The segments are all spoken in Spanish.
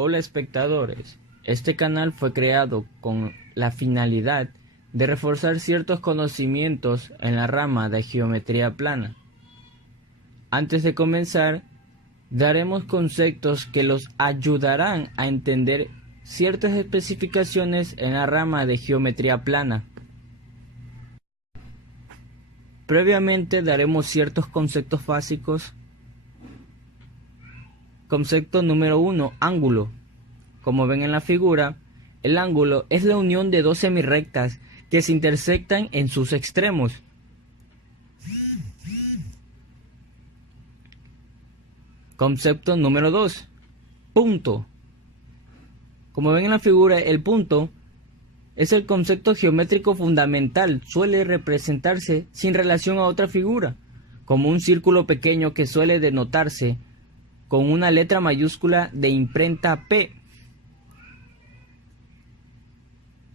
Hola espectadores, este canal fue creado con la finalidad de reforzar ciertos conocimientos en la rama de geometría plana. Antes de comenzar, daremos conceptos que los ayudarán a entender ciertas especificaciones en la rama de geometría plana. Previamente daremos ciertos conceptos básicos. Concepto número 1, ángulo. Como ven en la figura, el ángulo es la unión de dos semirrectas que se intersectan en sus extremos. Concepto número 2, punto. Como ven en la figura, el punto es el concepto geométrico fundamental. Suele representarse sin relación a otra figura, como un círculo pequeño que suele denotarse con una letra mayúscula de imprenta P.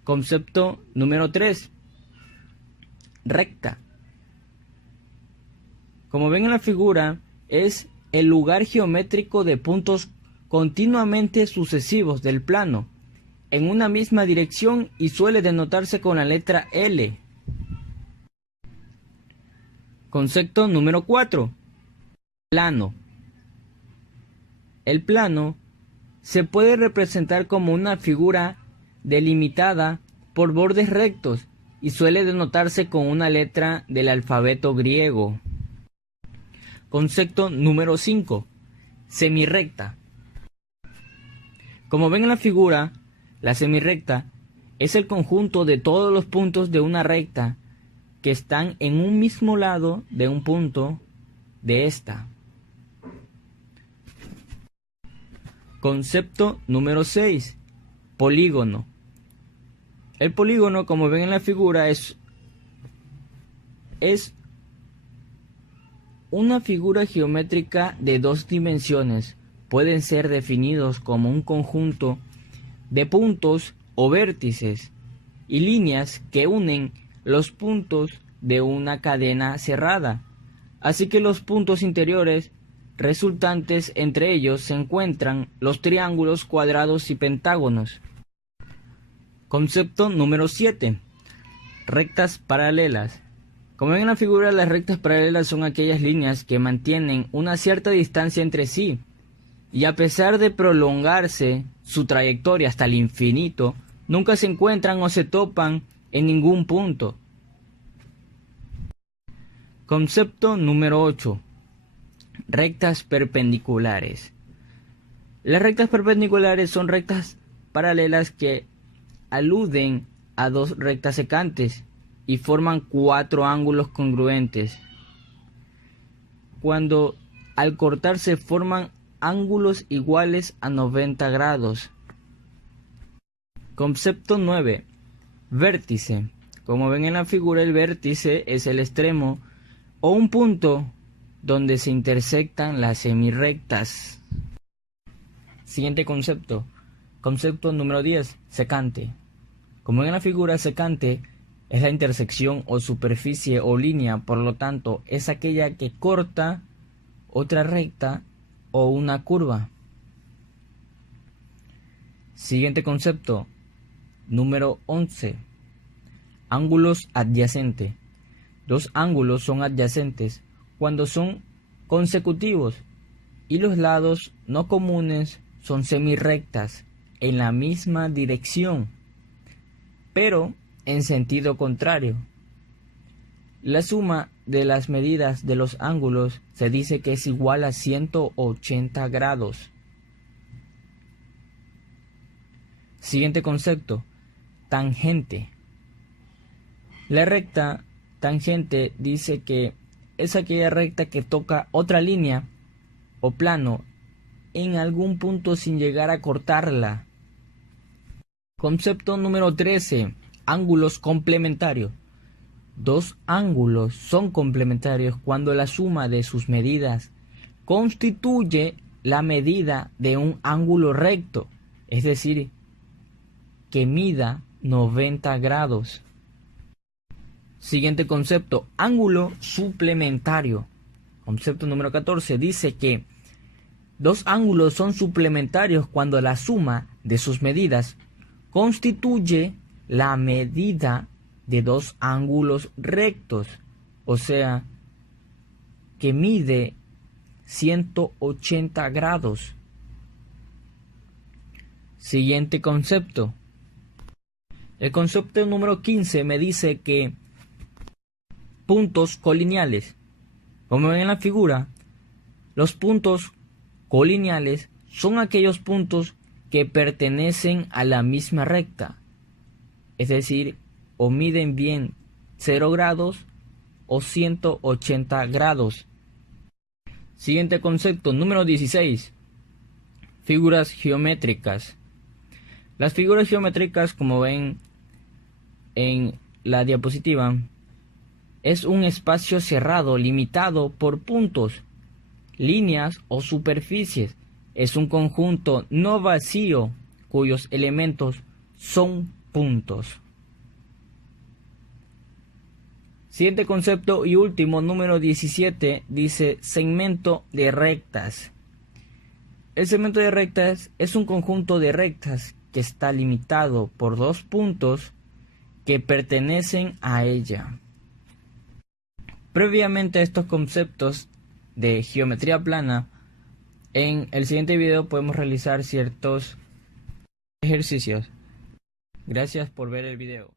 Concepto número 3, recta. Como ven en la figura, es el lugar geométrico de puntos continuamente sucesivos del plano en una misma dirección y suele denotarse con la letra L. Concepto número 4, plano. El plano se puede representar como una figura delimitada por bordes rectos y suele denotarse con una letra del alfabeto griego. Concepto número 5, semirrecta. Como ven en la figura, la semirrecta es el conjunto de todos los puntos de una recta que están en un mismo lado de un punto de esta. Concepto número 6, polígono. El polígono, como ven en la figura, es una figura geométrica de dos dimensiones. Pueden ser definidos como un conjunto de puntos o vértices y líneas que unen los puntos de una cadena cerrada. Así que los puntos interiores resultantes entre ellos se encuentran los triángulos, cuadrados y pentágonos. Concepto número 7, rectas paralelas. Como ven en la figura, las rectas paralelas son aquellas líneas que mantienen una cierta distancia entre sí y a pesar de prolongarse su trayectoria hasta el infinito, nunca se encuentran o se topan en ningún punto. Concepto número 8, rectas perpendiculares. Las rectas perpendiculares son rectas paralelas que aluden a dos rectas secantes y forman cuatro ángulos congruentes. Cuando al cortarse forman ángulos iguales a 90 grados. Concepto 9, vértice. Como ven en la figura, el vértice es el extremo o un punto donde se intersectan las semirrectas. Siguiente concepto. Concepto número 10, secante. Como ven en la figura, secante es la intersección o superficie o línea, por lo tanto es aquella que corta otra recta o una curva. Siguiente concepto, número 11, ángulos adyacentes. Dos ángulos son adyacentes cuando son consecutivos y los lados no comunes son semirrectas en la misma dirección, pero en sentido contrario. La suma de las medidas de los ángulos se dice que es igual a 180 grados. Siguiente concepto, tangente. La recta tangente dice que es aquella recta que toca otra línea o plano en algún punto sin llegar a cortarla. Concepto número 13, ángulos complementarios. Dos ángulos son complementarios cuando la suma de sus medidas constituye la medida de un ángulo recto, es decir, que mida 90 grados. Siguiente concepto, ángulo suplementario. Concepto número 14 dice que Dos ángulos son suplementarios cuando la suma de sus medidas constituye la medida de dos ángulos rectos, o sea, que mide 180 grados. Siguiente concepto. El concepto número 15 me dice que puntos colineales. Como ven en la figura, los puntos colineales son aquellos puntos que pertenecen a la misma recta, es decir, o miden bien 0 grados o 180 grados. Siguiente concepto, número 16. Figuras geométricas. Las figuras geométricas, como ven en la diapositiva, es un espacio cerrado limitado por puntos, líneas o superficies. Es un conjunto no vacío cuyos elementos son puntos. Siguiente concepto y último, número 17, dice segmento de rectas. El segmento de rectas es un conjunto de rectas que está limitado por dos puntos que pertenecen a ella. Previamente a estos conceptos de geometría plana, en el siguiente video podemos realizar ciertos ejercicios. Gracias por ver el video.